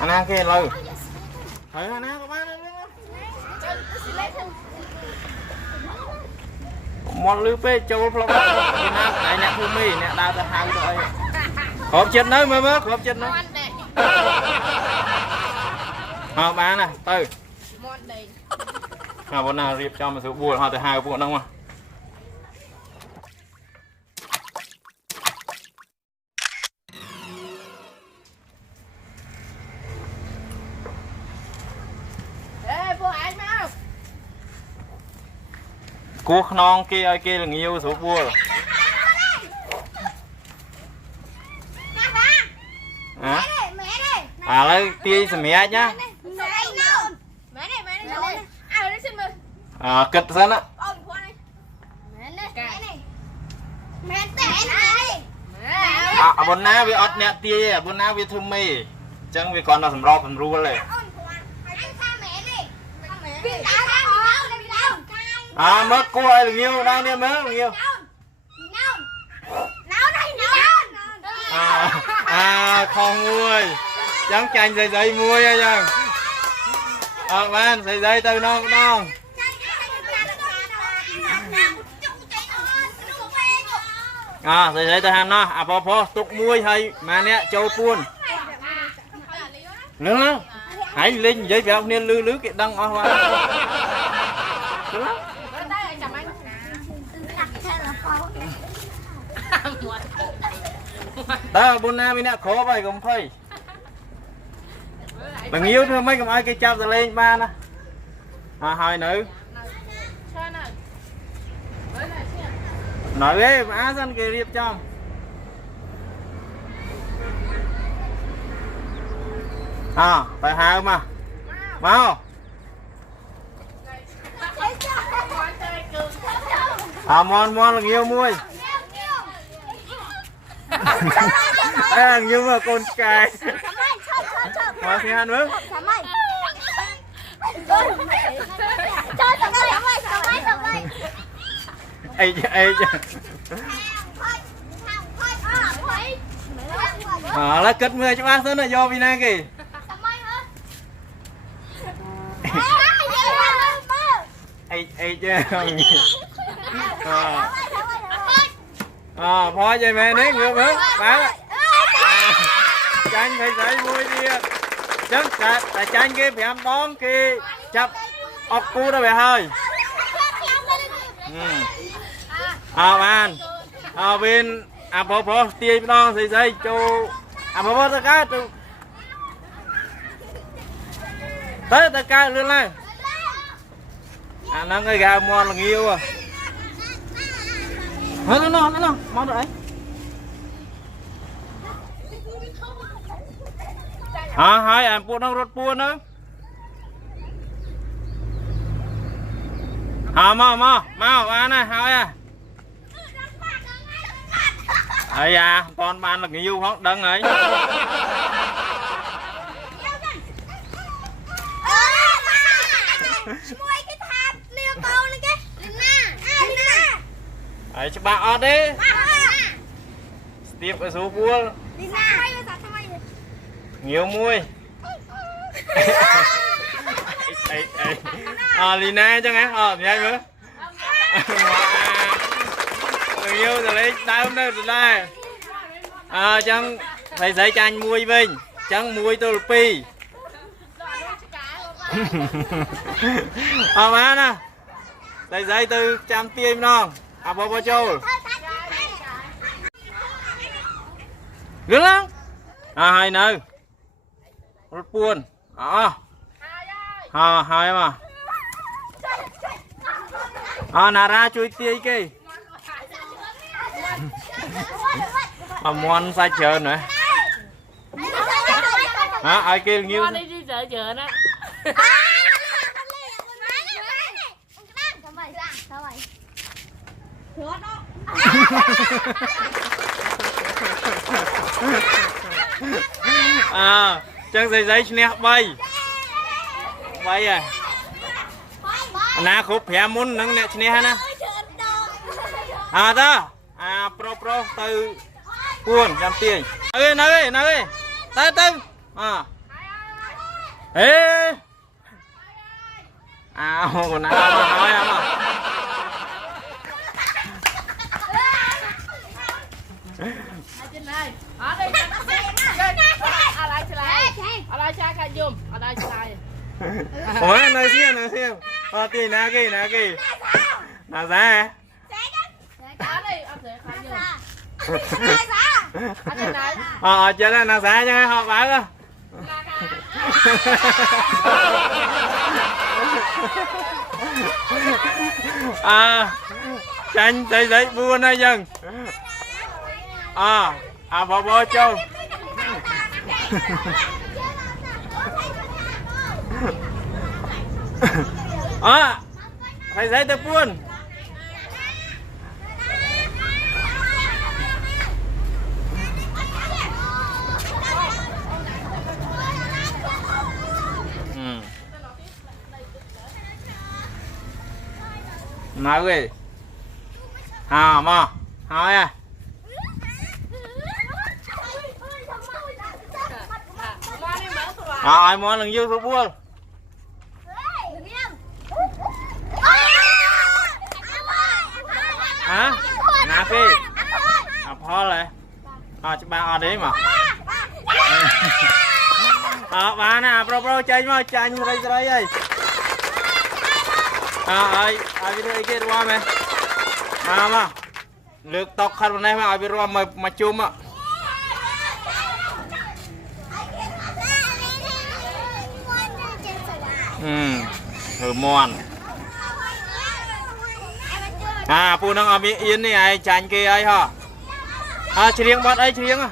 anh ăn kia lư thử anh ăn các bạn món lư pe châu phong Việt Nam này nè thu mì nè đào ra hàng rồi hộp chết nơi mới mất hộp chết nơi hộp bán nè từ bọn nào riệp cho một số buồn họ từ hai buồn đâu mà cua non kia là nhiều số vua rồi. Lấy tia xem mẹ nhá. Cất sẵn á. Bọn ná vì ọt nẹ tia, bọn ná vì thương mì. Chẳng vì con nó sầm rộp sầm ru lên. Mất cua là nhiều, đang đi mất nhiều. Không muôi. Chẳng chanh dây muôi nha chẳng. Bạn dây từ non non. Dây từ hàm nó. Phó tục muôi hay mà nè châu puôn. Nữa. Hãy lên giấy phép nên lư cái đăng hoa. Đó bún nam nè khó vậy cũng phải bằng yêu thôi mấy cái ai cái chắp rồi lên ba nè hai nữ nói đấy má dân cái riệp trong tại hai mà mau mon là yêu muôi nhưng mà con cài mà thì ăn nữa ai là cất mưa cho bác là do vì này kì ai chứ phó chơi mẹ nét ngược nữa bán chanh phải dậy vui đi chứ tại chanh kia phải ăn đón kia chập ọc cu đó vậy hơi bạn bên phó tia đón dây cho phó tất cả tới tất cả luôn này nó người gà mua là nhiều à nó món rồi hai em buôn nó rốt buôn nữa mau ăn này hai con bạn là người yêu không đăng ấy ấy cho bạn ở đi tiếp cái số buôn nhiều muôi Lina chẳng hả nhanh nữa người yêu rồi lấy đá hôm nay rồi đây chẳng phải giấy chanh muôi mình chẳng muôi tôi pi má nè đây giấy từ trăm tiêm non bố châu gớm lắm hai nơi rốt buồn hai mà nà ra chui tia kì món sai chờ nữa ai kêu nhiêu đi chờ đó chân giấy nè bay à na khúc hẻ muốn nâng nè nè nè đó pro từ buồn làm tiền nơi tới ê à còn nói không à trên này ở đây ở đây cha zoom ở đây sai ủa nơi xíu thì nè kì là ra ở đây ở đây khai zoom ở trên này trên đây là xa nha họ bán cơ chanh thấy đấy buồn hay dân bò châu thấy đấy tôi buồn nói gì mà hỏi ai món lần dư thôi buồn hả nè phi phó lại cho ba đấy mà ba nè pro chơi đây đây ai biết cái qua mày mà lược tóc khăn bên này mà ai biết qua mà chum á thử mòn phụ nông ở yên này ai chanh kia ai hả chỉ riêng bắt ấy chỉ riêng à